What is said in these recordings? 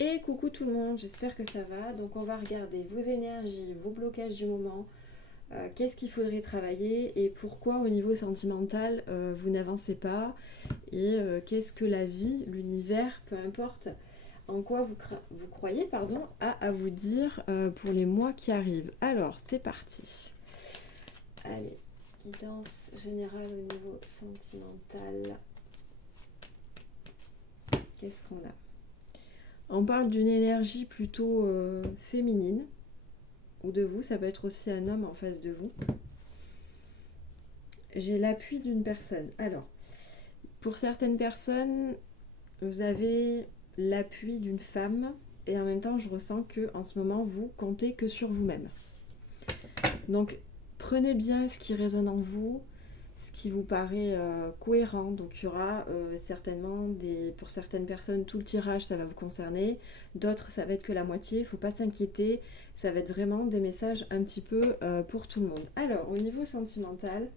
Et coucou tout le monde, j'espère que ça va. Donc on va regarder vos énergies, vos blocages du moment, qu'est-ce qu'il faudrait travailler et pourquoi au niveau sentimental vous n'avancez pas et qu'est-ce que la vie, l'univers, peu importe en quoi vous croyez, pardon, a à vous dire pour les mois qui arrivent. Alors c'est parti. Allez, guidance générale au niveau sentimental. Qu'est-ce qu'on a? On parle d'une énergie plutôt féminine, ou de vous, ça peut être aussi un homme en face de vous. J'ai l'appui d'une personne. Alors, pour certaines personnes, vous avez l'appui d'une femme, et en même temps, je ressens que en ce moment, vous comptez que sur vous-même. Donc, prenez bien ce qui résonne en vous, ce qui vous paraît cohérent. Donc, il y aura certainement pour certaines personnes, tout le tirage, ça va vous concerner. D'autres, ça va être que la moitié. Il ne faut pas s'inquiéter. Ça va être vraiment des messages un petit peu pour tout le monde. Alors, au niveau sentimental,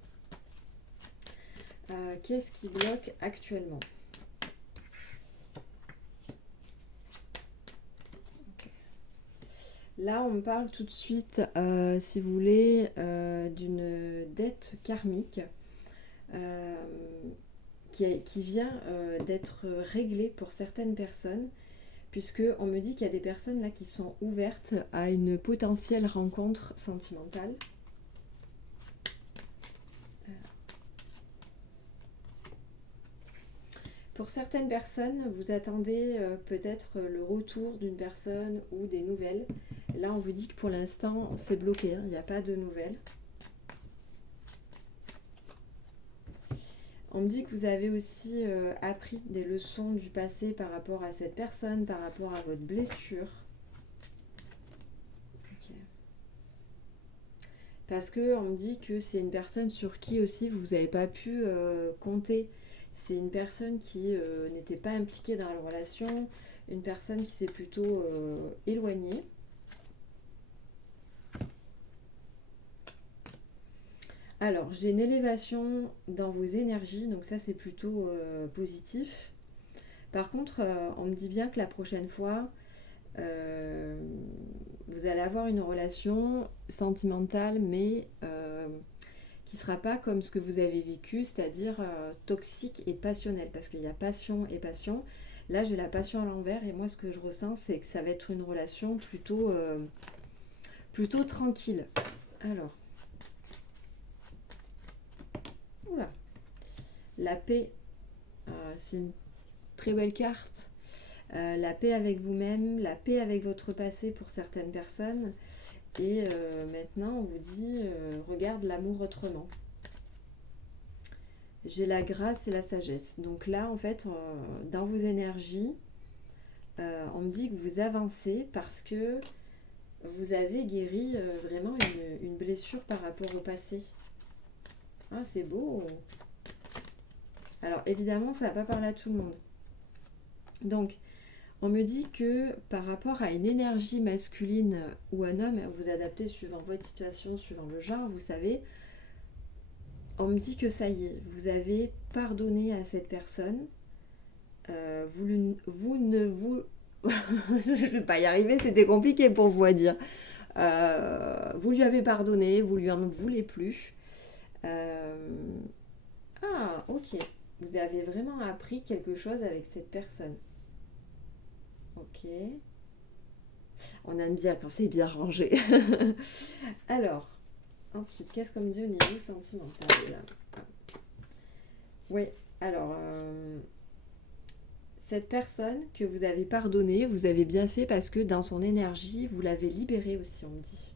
qu'est-ce qui bloque actuellement? Là, on me parle tout de suite, si vous voulez, d'une dette karmique euh, qui vient d'être réglée pour certaines personnes, puisque on me dit qu'il y a des personnes là qui sont ouvertes à une potentielle rencontre sentimentale. Pour certaines personnes, vous attendez peut-être le retour d'une personne ou des nouvelles. Là, on vous dit que pour l'instant, c'est bloqué, hein, il n'y a pas de nouvelles. On me dit que vous avez aussi appris des leçons du passé par rapport à cette personne, par rapport à votre blessure. Okay. Parce que on me dit que c'est une personne sur qui aussi vous n'avez pas pu compter. C'est une personne qui n'était pas impliquée dans la relation, une personne qui s'est plutôt éloignée. Alors, j'ai une élévation dans vos énergies, donc ça c'est plutôt positif. Par contre, on me dit bien que la prochaine fois, euh, vous allez avoir une relation sentimentale, mais qui ne sera pas comme ce que vous avez vécu, c'est-à-dire toxique et passionnel, parce qu'il y a passion et passion. Là, j'ai la passion à l'envers, et moi, ce que je ressens, c'est que ça va être une relation plutôt tranquille. Alors, oula, la paix, c'est une très belle carte. La paix avec vous-même, la paix avec votre passé pour certaines personnes. Et maintenant, on vous dit, regarde l'amour autrement. J'ai la grâce et la sagesse. Donc là, en fait, dans vos énergies, on me dit que vous avancez parce que vous avez guéri vraiment une blessure par rapport au passé. Ah, c'est beau. Alors évidemment, ça ne va pas parler à tout le monde. Donc, on me dit que par rapport à une énergie masculine ou un homme, vous adaptez suivant votre situation, suivant le genre, vous savez, on me dit que ça y est, vous avez pardonné à cette personne. Vous ne vous... Je ne vais pas y arriver, c'était compliqué pour vous à dire. Vous lui avez pardonné, vous lui en voulez plus. Euh, Ah, ok. Vous avez vraiment appris quelque chose avec cette personne. Ok. On aime bien quand c'est bien rangé. Alors, ensuite, qu'est-ce qu'on me dit au niveau sentimental? Oui, alors, cette personne que vous avez pardonnée, vous avez bien fait parce que dans son énergie, vous l'avez libérée aussi, on me dit.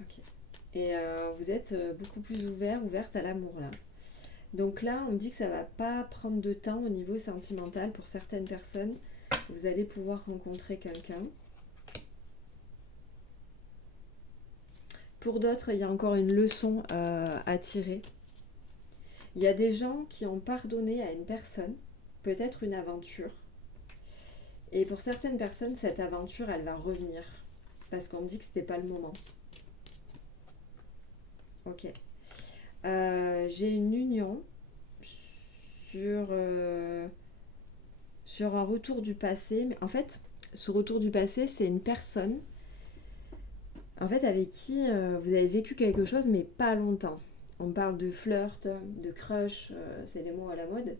Ok. Et vous êtes beaucoup plus ouverte à l'amour là. Donc là, on me dit que ça va pas prendre de temps au niveau sentimental pour certaines personnes. Vous allez pouvoir rencontrer quelqu'un. Pour d'autres, il y a encore une leçon à tirer. Il y a des gens qui ont pardonné à une personne, peut-être une aventure. Et pour certaines personnes, cette aventure, elle va revenir. Parce qu'on me dit que c'était pas le moment. Ok. J'ai une union sur, sur un retour du passé. Mais en fait, ce retour du passé, c'est une personne en fait avec qui vous avez vécu quelque chose, mais pas longtemps. On parle de flirt, de crush, c'est des mots à la mode,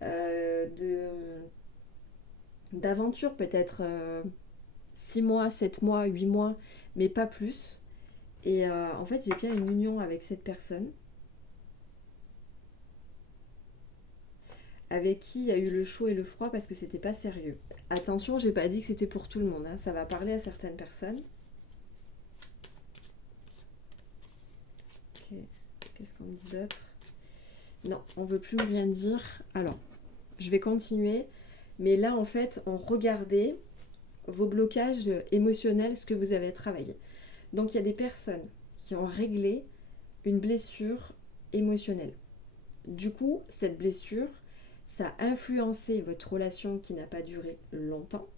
de d'aventure peut-être 6 mois, 7 mois, 8 mois, mais pas plus. Et en fait, j'ai bien une union avec cette personne, avec qui il y a eu le chaud et le froid parce que c'était pas sérieux. Attention, j'ai pas dit que c'était pour tout le monde, hein. Ça va parler à certaines personnes. Ok, qu'est-ce qu'on me dit d'autre? Non, on veut plus me rien dire. Alors, je vais continuer. Mais là, en fait, on regardait vos blocages émotionnels, ce que vous avez travaillé. Donc, il y a des personnes qui ont réglé une blessure émotionnelle. Du coup, cette blessure, ça a influencé votre relation qui n'a pas duré longtemps.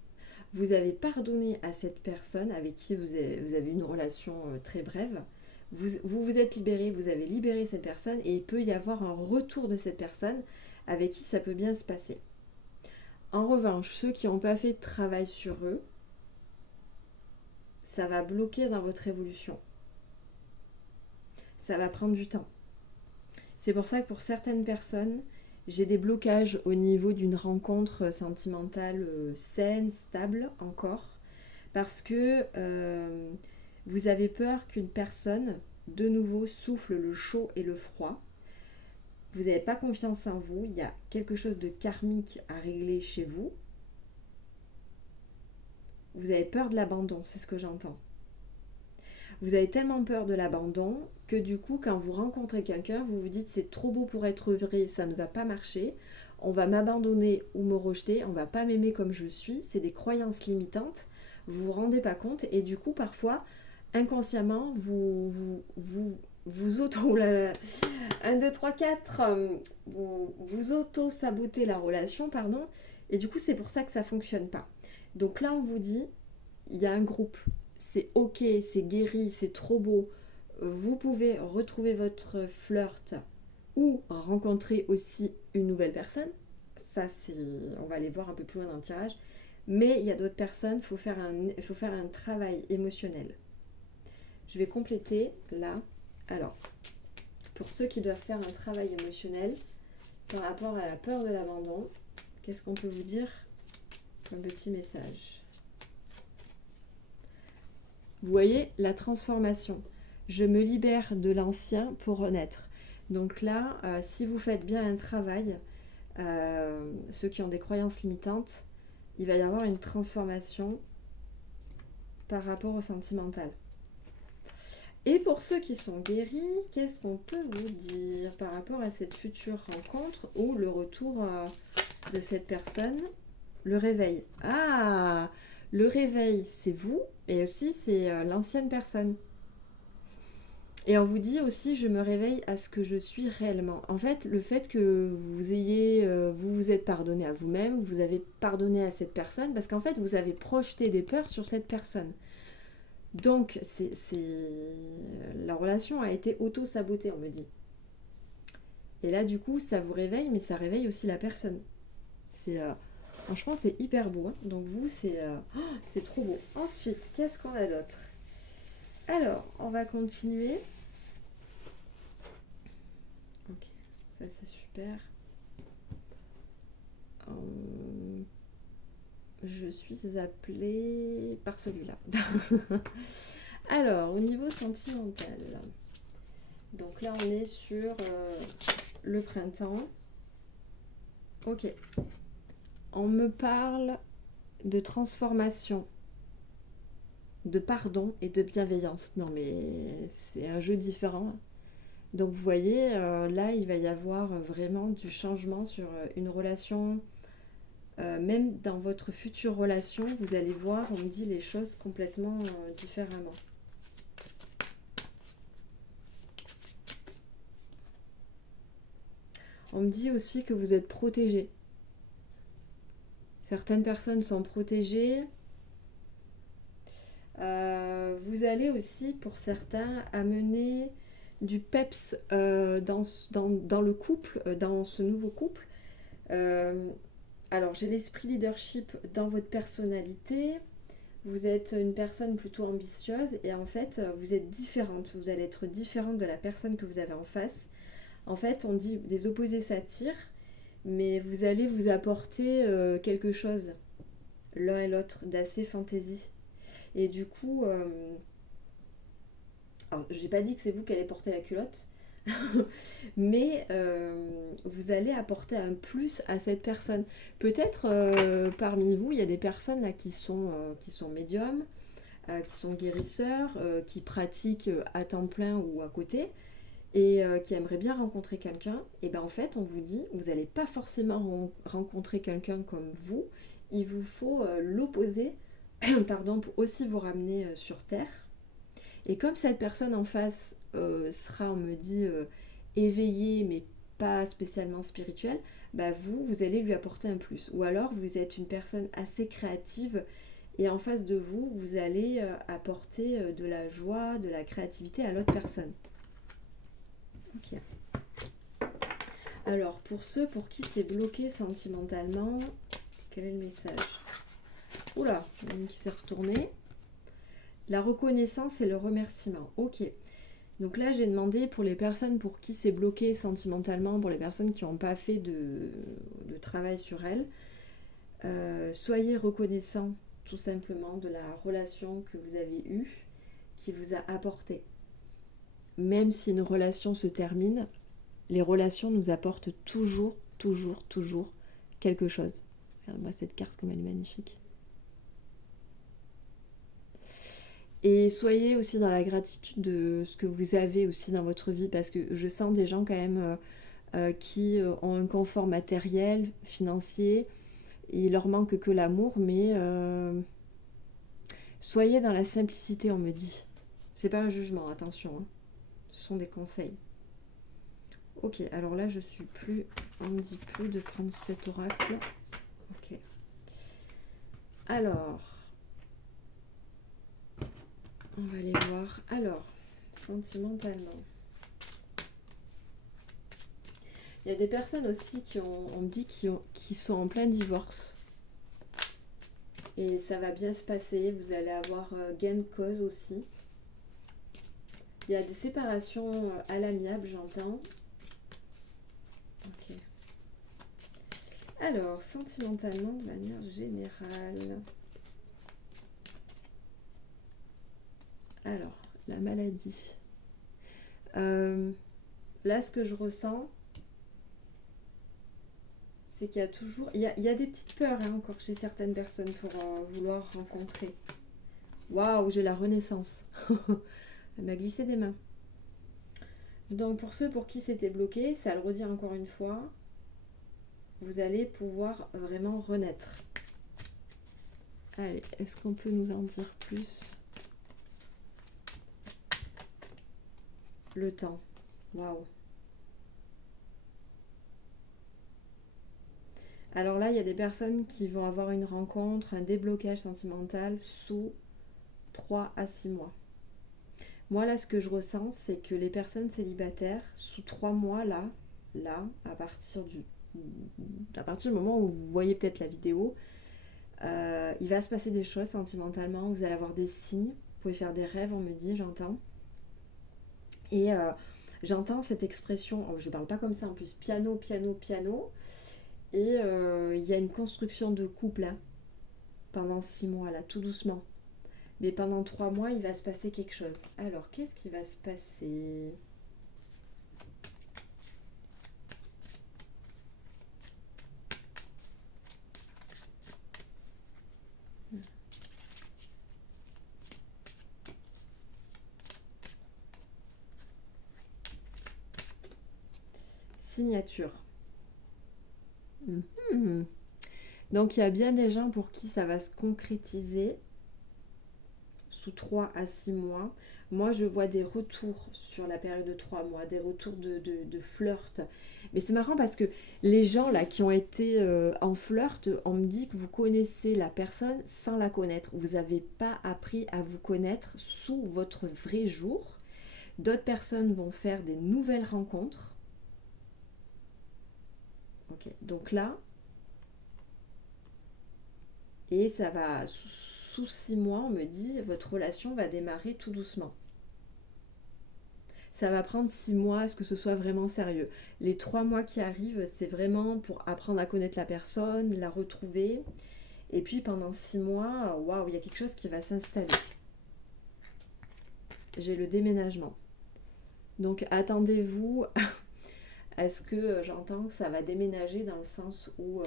Vous avez pardonné à cette personne avec qui vous avez une relation très brève. Vous êtes libéré, vous avez libéré cette personne et il peut y avoir un retour de cette personne avec qui ça peut bien se passer. En revanche, ceux qui n'ont pas fait de travail sur eux, ça va bloquer dans votre évolution. Ça va prendre du temps. C'est pour ça que pour certaines personnes, j'ai des blocages au niveau d'une rencontre sentimentale saine, stable encore, parce que vous avez peur qu'une personne, de nouveau, souffle le chaud et le froid. Vous n'avez pas confiance en vous, il y a quelque chose de karmique à régler chez vous. Vous avez peur de l'abandon, c'est ce que j'entends. Vous avez tellement peur de l'abandon que du coup, quand vous rencontrez quelqu'un, vous vous dites c'est trop beau pour être vrai, ça ne va pas marcher, on va m'abandonner ou me rejeter, on va pas m'aimer comme je suis, c'est des croyances limitantes, vous vous rendez pas compte et du coup, parfois, inconsciemment, vous auto... 1, 2, 3, 4, vous auto-sabotez la relation, pardon, et du coup, c'est pour ça que ça fonctionne pas. Donc là, on vous dit, il y a un groupe, c'est ok, c'est guéri, c'est trop beau. Vous pouvez retrouver votre flirt ou rencontrer aussi une nouvelle personne. Ça, on va aller voir un peu plus loin dans le tirage. Mais il y a d'autres personnes, il faut faire un travail émotionnel. Je vais compléter là. Alors, pour ceux qui doivent faire un travail émotionnel par rapport à la peur de l'abandon, qu'est-ce qu'on peut vous dire comme petit message? Vous voyez la transformation. Je me libère de l'ancien pour renaître. Donc là, si vous faites bien un travail, ceux qui ont des croyances limitantes, il va y avoir une transformation par rapport au sentimental. Et pour ceux qui sont guéris, qu'est-ce qu'on peut vous dire par rapport à cette future rencontre ou le retour de cette personne? Le réveil. Ah, le réveil, c'est vous et aussi c'est l'ancienne personne. Et on vous dit aussi, je me réveille à ce que je suis réellement. En fait, le fait que vous vous êtes pardonné à vous-même, vous avez pardonné à cette personne, parce qu'en fait, vous avez projeté des peurs sur cette personne. Donc, la relation a été auto-sabotée, on me dit. Et là, du coup, ça vous réveille, mais ça réveille aussi la personne. Franchement, c'est hyper beau. Hein. Donc vous, c'est trop beau. Ensuite, qu'est-ce qu'on a d'autre? Alors, on va continuer. Ok, ça c'est super. Je suis appelée par celui-là. Alors, au niveau sentimental. Donc là, on est sur le printemps. Ok. On me parle de transformation, de pardon et de bienveillance. Non mais c'est un jeu différent. Donc vous voyez, là il va y avoir vraiment du changement sur une relation. Même dans votre future relation, vous allez voir, on me dit les choses complètement différemment. On me dit aussi que vous êtes protégé. Certaines personnes sont protégées. Vous allez aussi, pour certains, amener du peps dans le couple, dans ce nouveau couple. Alors, j'ai l'esprit leadership dans votre personnalité. Vous êtes une personne plutôt ambitieuse et en fait, vous êtes différente. Vous allez être différente de la personne que vous avez en face. En fait, on dit les opposés s'attirent, mais vous allez vous apporter quelque chose, l'un et l'autre, d'assez fantaisie. Et du coup, alors, j'ai pas dit que c'est vous qui allez porter la culotte, mais vous allez apporter un plus à cette personne. Peut-être parmi vous, il y a des personnes là qui sont médiums, qui sont guérisseurs, qui pratiquent à temps plein ou à côté et qui aimeraient bien rencontrer quelqu'un. Et ben en fait, on vous dit, vous n'allez pas forcément rencontrer quelqu'un comme vous. Il vous faut l'opposé, pardon, pour aussi vous ramener sur terre. Et comme cette personne en face sera, on me dit, éveillée, mais pas spécialement spirituelle, bah vous allez lui apporter un plus. Ou alors, vous êtes une personne assez créative et en face de vous, vous allez apporter de la joie, de la créativité à l'autre personne. Ok. Alors, pour ceux pour qui c'est bloqué sentimentalement, quel est le message? Oula, il y en a une qui s'est retournée. La reconnaissance et le remerciement. Ok. Donc là, j'ai demandé pour les personnes pour qui c'est bloqué sentimentalement, pour les personnes qui n'ont pas fait de travail sur elles, soyez reconnaissants tout simplement de la relation que vous avez eue, qui vous a apporté. Même si une relation se termine, les relations nous apportent toujours, toujours, toujours quelque chose. Regarde-moi cette carte comme elle est magnifique. Et soyez aussi dans la gratitude de ce que vous avez aussi dans votre vie, parce que je sens des gens quand même qui ont un confort matériel, financier, et il leur manque que l'amour, mais soyez dans la simplicité, on me dit. C'est pas un jugement, attention, hein. Ce sont des conseils. Ok, alors là je suis plus, on me dit plus de prendre cet oracle. Ok. Alors, on va aller voir. Alors, sentimentalement. Il y a des personnes aussi on me dit, qui sont en plein divorce. Et ça va bien se passer. Vous allez avoir gain de cause aussi. Il y a des séparations à l'amiable, j'entends. Ok. Alors, sentimentalement, de manière générale. Alors, la maladie. Là, ce que je ressens, c'est qu'il y a toujours... Il y a des petites peurs hein, encore chez certaines personnes pour vouloir rencontrer. Waouh, j'ai la renaissance. Elle m'a glissé des mains. Donc, pour ceux pour qui c'était bloqué, ça le redire encore une fois, vous allez pouvoir vraiment renaître. Allez, est-ce qu'on peut nous en dire plus? Le temps. Waouh. Alors là, il y a des personnes qui vont avoir une rencontre, un déblocage sentimental sous 3 à 6 mois. Moi, là, ce que je ressens, c'est que les personnes célibataires, sous 3 mois, là, à partir du moment où vous voyez peut-être la vidéo, il va se passer des choses sentimentalement, vous allez avoir des signes, vous pouvez faire des rêves, on me dit, j'entends. Et j'entends cette expression, je ne parle pas comme ça en plus, piano, piano, piano. Et il y a une construction de couple hein, pendant 6 mois, là, tout doucement. Mais pendant 3 mois, il va se passer quelque chose. Alors, qu'est-ce qui va se passer? Signature. Donc, il y a bien des gens pour qui ça va se concrétiser sous 3 à 6 mois. Moi, je vois des retours sur la période de 3 mois, des retours de flirt. Mais c'est marrant parce que les gens là qui ont été en flirt, on me dit que vous connaissez la personne sans la connaître. Vous n'avez pas appris à vous connaître sous votre vrai jour. D'autres personnes vont faire des nouvelles rencontres. Ok, donc là, Et ça va, sous 6 mois, on me dit, votre relation va démarrer tout doucement. Ça va prendre 6 mois à ce que ce soit vraiment sérieux. Les 3 mois qui arrivent, c'est vraiment pour apprendre à connaître la personne, la retrouver. Et puis pendant 6 mois, waouh, il y a quelque chose qui va s'installer. J'ai le déménagement. Donc attendez-vous à ce que j'entends que ça va déménager dans le sens où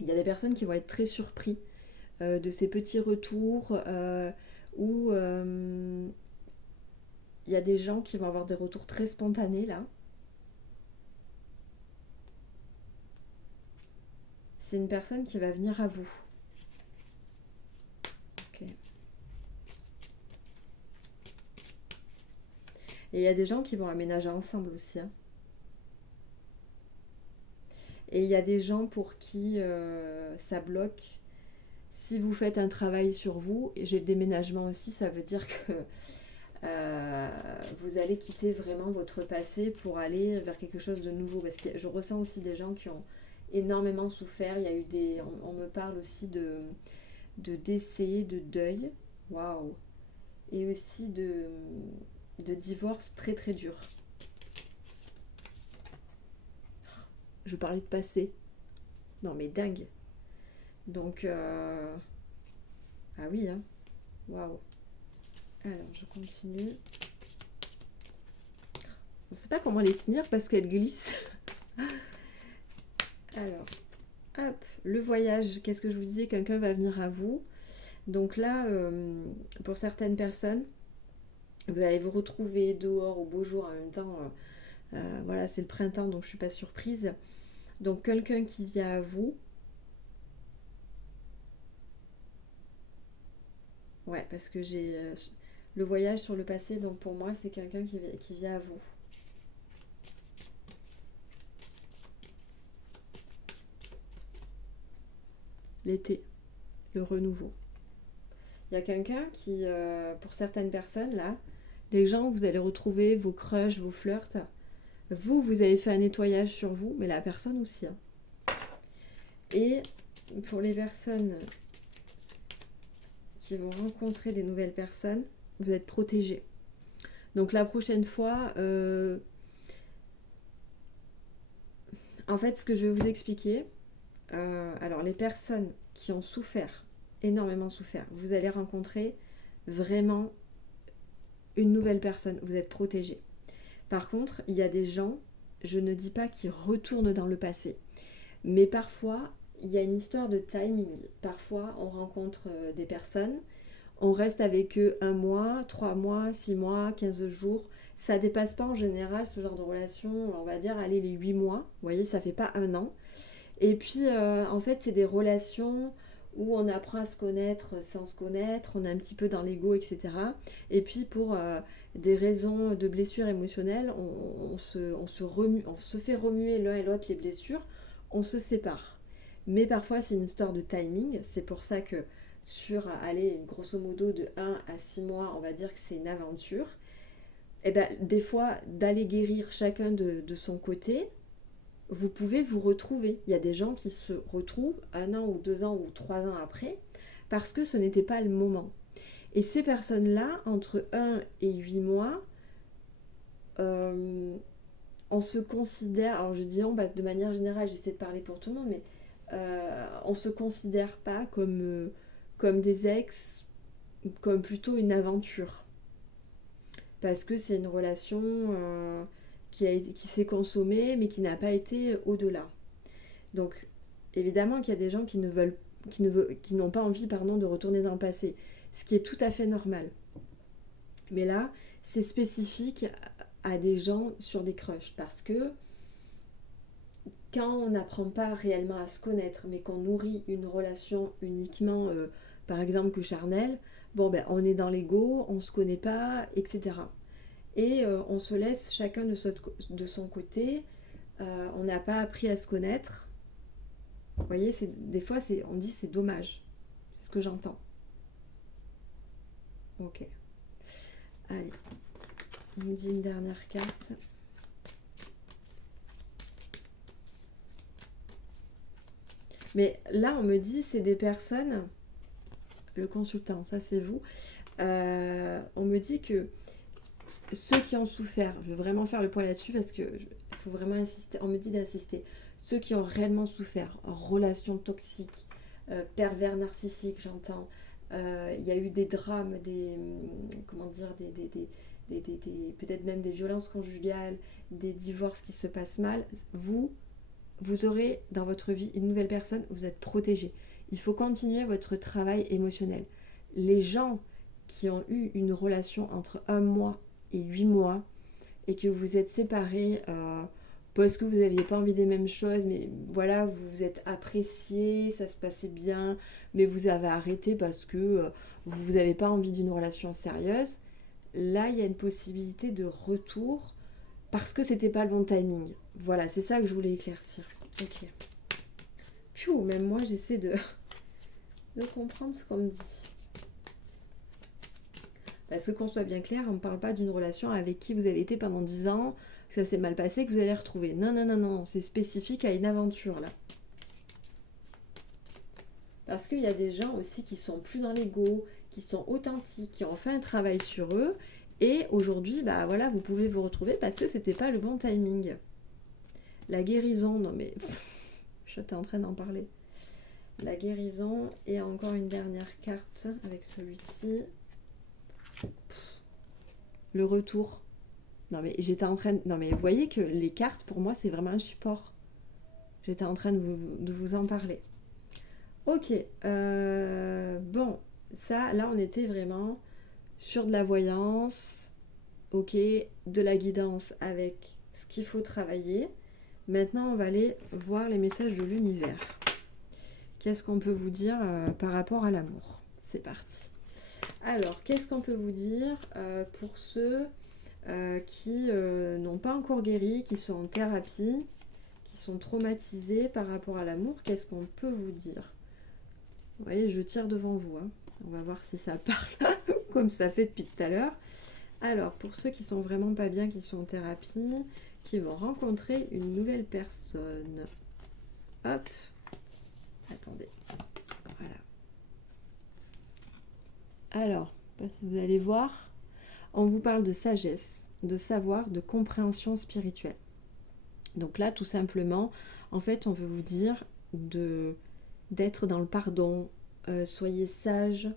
il y a des personnes qui vont être très surpris de ces petits retours où il y a des gens qui vont avoir des retours très spontanés là. C'est une personne qui va venir à vous. Ok. Et il y a des gens qui vont aménager ensemble aussi. Hein. Et il y a des gens pour qui ça bloque. Si vous faites un travail sur vous, et j'ai le déménagement aussi, ça veut dire que vous allez quitter vraiment votre passé pour aller vers quelque chose de nouveau. Parce que je ressens aussi des gens qui ont énormément souffert. Il y a eu on me parle aussi de décès, de deuil. Waouh! Et aussi de divorce très très dur. Je parlais de passé. Non mais dingue. Donc, ah oui, hein. Waouh. Alors, je continue. On ne sait pas comment les tenir parce qu'elles glissent. Alors, hop, le voyage. Qu'est-ce que je vous disais? Quelqu'un va venir à vous. Donc là, pour certaines personnes, vous allez vous retrouver dehors au beau jour en même temps. Voilà, c'est le printemps, donc je ne suis pas surprise. Donc quelqu'un qui vient à vous. Ouais, parce que j'ai le voyage sur le passé, donc pour moi, c'est quelqu'un qui vient à vous. L'été, le renouveau. Il y a quelqu'un qui, pour certaines personnes, là, les gens, vous allez retrouver vos crushs, vos flirts. Vous avez fait un nettoyage sur vous, mais la personne aussi. Hein. Et pour les personnes qui vont rencontrer des nouvelles personnes, vous êtes protégés. Donc la prochaine fois, en fait, ce que je vais vous expliquer, alors les personnes qui ont souffert, énormément souffert, vous allez rencontrer vraiment une nouvelle personne, vous êtes protégés. Par contre, il y a des gens, je ne dis pas qu'ils retournent dans le passé, mais parfois, il y a une histoire de timing. Parfois, on rencontre des personnes, on reste avec eux 1 mois, 3 mois, 6 mois, 15 jours. Ça dépasse pas en général ce genre de relation, on va dire, allez, les 8 mois. Vous voyez, ça fait pas 1 an. Et puis, en fait, c'est des relations où on apprend à se connaître sans se connaître, on est un petit peu dans l'ego, etc. Et puis, pour des raisons de blessures émotionnelles, on se fait remuer l'un et l'autre les blessures, on se sépare. Mais parfois, c'est une histoire de timing. C'est pour ça que sur, allez, grosso modo, de 1 à 6 mois, on va dire que c'est une aventure. Et bien, des fois, d'aller guérir chacun de son côté, vous pouvez vous retrouver. Il y a des gens qui se retrouvent 1 an ou 2 ans ou 3 ans après parce que ce n'était pas le moment. Et ces personnes-là, entre 1 et 8 mois, on se considère, alors je dis de manière générale, j'essaie de parler pour tout le monde, mais on ne se considère pas comme des ex, comme plutôt une aventure. Parce que c'est une relation qui s'est consommée, mais qui n'a pas été au-delà. Donc, évidemment qu'il y a des gens qui n'ont pas envie, de retourner dans le passé, ce qui est tout à fait normal. Mais là, c'est spécifique à des gens sur des crushs, parce que quand on n'apprend pas réellement à se connaître, mais qu'on nourrit une relation uniquement, par exemple, que charnelle, on est dans l'ego, on ne se connaît pas, etc. Et on se laisse chacun de son côté, on n'a pas appris à se connaître. Vous voyez, des fois, on dit c'est dommage. C'est ce que j'entends. Ok. Allez, on me dit une dernière carte. Mais là, on me dit, c'est des personnes, le consultant, ça c'est vous, on me dit que ceux qui ont souffert, je veux vraiment faire le point là-dessus parce que il faut vraiment insister, on me dit d'insister, ceux qui ont réellement souffert, relations toxiques, pervers narcissiques, j'entends, il y a eu des drames, comment dire, peut-être même des violences conjugales, des divorces qui se passent mal, vous aurez dans votre vie une nouvelle personne, vous êtes protégé. Il faut continuer votre travail émotionnel. Les gens qui ont eu une relation entre 1 mois et 8 mois et que vous êtes séparés parce que vous n'aviez pas envie des mêmes choses, mais voilà, vous vous êtes appréciés, ça se passait bien, mais vous avez arrêté parce que vous n'avez pas envie d'une relation sérieuse, là, il y a une possibilité de retour parce que c'était pas le bon timing. Voilà, c'est ça que je voulais éclaircir. Ok. Piou, même moi, j'essaie de comprendre ce qu'on me dit. Parce que qu'on soit bien clair, on ne parle pas d'une relation avec qui vous avez été pendant 10 ans, que ça s'est mal passé, que vous allez retrouver. Non, non, non, non, c'est spécifique à une aventure, là. Parce qu'il y a des gens aussi qui sont plus dans l'ego, qui sont authentiques, qui ont fait un travail sur eux, et aujourd'hui, bah voilà, vous pouvez vous retrouver parce que c'était pas le bon timing. La guérison, non mais... J'étais en train d'en parler. La guérison, et encore une dernière carte avec celui-ci. Le retour. Non mais j'étais en train... Non mais vous voyez que les cartes, pour moi, c'est vraiment un support. J'étais en train de vous en parler. Ok. Bon, ça, là, on était vraiment sur de la voyance. Ok. De la guidance avec ce qu'il faut travailler. Maintenant, on va aller voir les messages de l'univers. Qu'est-ce qu'on peut vous dire par rapport à l'amour? C'est parti. Alors, qu'est-ce qu'on peut vous dire pour ceux qui n'ont pas encore guéri, qui sont en thérapie, qui sont traumatisés par rapport à l'amour? Qu'est-ce qu'on peut vous dire? Vous voyez, je tire devant vous. Hein. On va voir si ça parle, comme ça fait depuis tout à l'heure. Alors, pour ceux qui sont vraiment pas bien, qui sont en thérapie, qui vont rencontrer une nouvelle personne. Hop. Attendez. Voilà. Alors, si vous allez voir, on vous parle de sagesse, de savoir, de compréhension spirituelle. Donc là, tout simplement, en fait, on veut vous dire d'être dans le pardon, soyez sage,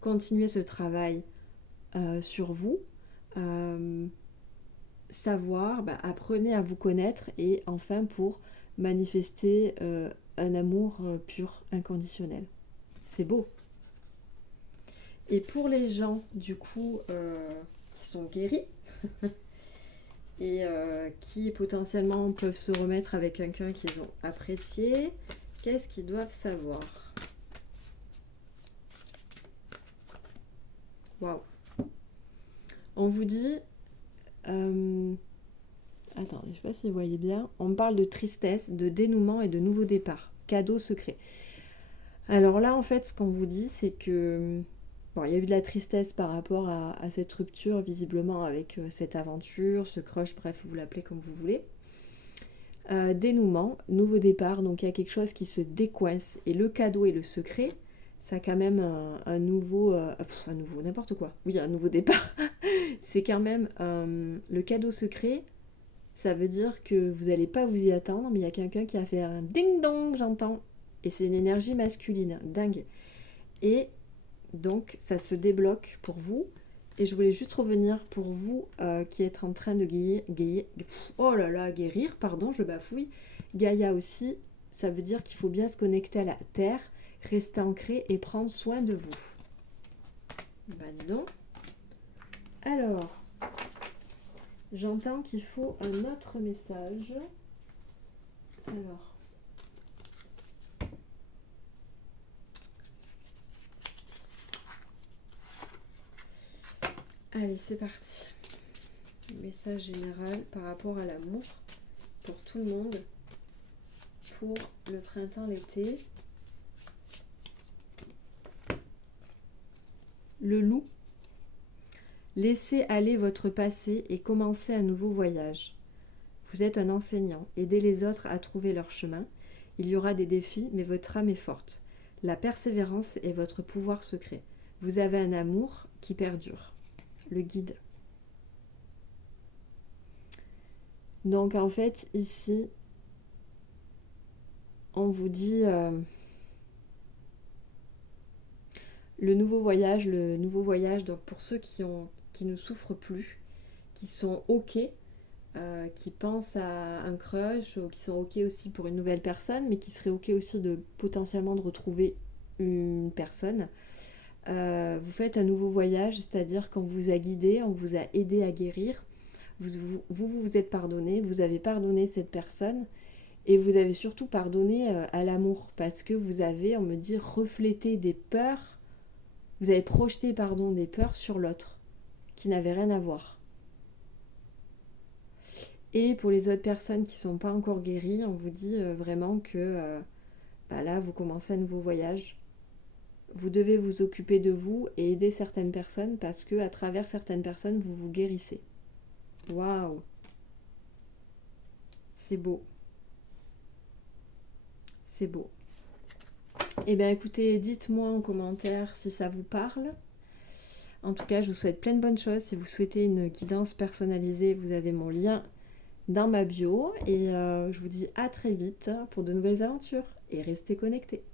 continuez ce travail sur vous, savoir, apprenez à vous connaître et enfin pour manifester un amour pur, inconditionnel. C'est beau. Et pour les gens, du coup, qui sont guéris et qui potentiellement peuvent se remettre avec quelqu'un qu'ils ont apprécié, qu'est-ce qu'ils doivent savoir? Waouh! On vous dit... attendez, je ne sais pas si vous voyez bien. On parle de tristesse, de dénouement et de nouveau départ. Cadeau secret. Alors là, en fait, ce qu'on vous dit, c'est que... Bon, il y a eu de la tristesse par rapport à cette rupture, visiblement, avec cette aventure, ce crush, bref, vous l'appelez comme vous voulez. Dénouement, nouveau départ, donc il y a quelque chose qui se décoince. Et le cadeau et le secret, ça a quand même un nouveau... un nouveau, n'importe quoi. Oui, un nouveau départ. C'est quand même le cadeau secret, ça veut dire que vous n'allez pas vous y attendre, mais il y a quelqu'un qui a fait un ding-dong, j'entends. Et c'est une énergie masculine, dingue. Et donc, ça se débloque pour vous. Et je voulais juste revenir pour vous qui êtes en train de guérir, pardon, je bafouille. Gaïa aussi, ça veut dire qu'il faut bien se connecter à la terre, rester ancré et prendre soin de vous. Bah dis donc. Alors, j'entends qu'il faut un autre message. Alors. Allez, c'est parti. Message général par rapport à l'amour pour tout le monde, pour le printemps, l'été. Le loup. Laissez aller votre passé et commencez un nouveau voyage. Vous êtes un enseignant. Aidez les autres à trouver leur chemin. Il y aura des défis, mais votre âme est forte. La persévérance est votre pouvoir secret. Vous avez un amour qui perdure. Le guide. Donc en fait, ici, on vous dit le nouveau voyage, donc pour ceux qui ne souffrent plus, qui sont OK, qui pensent à un crush, ou qui sont OK aussi pour une nouvelle personne, mais qui seraient OK aussi potentiellement de retrouver une personne. Vous faites un nouveau voyage, c'est-à-dire qu'on vous a guidé, on vous a aidé à guérir, vous êtes pardonné, vous avez pardonné cette personne, et vous avez surtout pardonné à l'amour, parce que vous avez, on me dit, reflété des peurs, vous avez projeté, des peurs sur l'autre, qui n'avaient rien à voir. Et pour les autres personnes qui ne sont pas encore guéries, on vous dit vraiment que là, vous commencez un nouveau voyage. Vous devez vous occuper de vous et aider certaines personnes parce que à travers certaines personnes, vous vous guérissez. Waouh! C'est beau. C'est beau. Eh bien écoutez, dites-moi en commentaire si ça vous parle. En tout cas, je vous souhaite plein de bonnes choses. Si vous souhaitez une guidance personnalisée, vous avez mon lien dans ma bio. Et je vous dis à très vite pour de nouvelles aventures. Et restez connectés.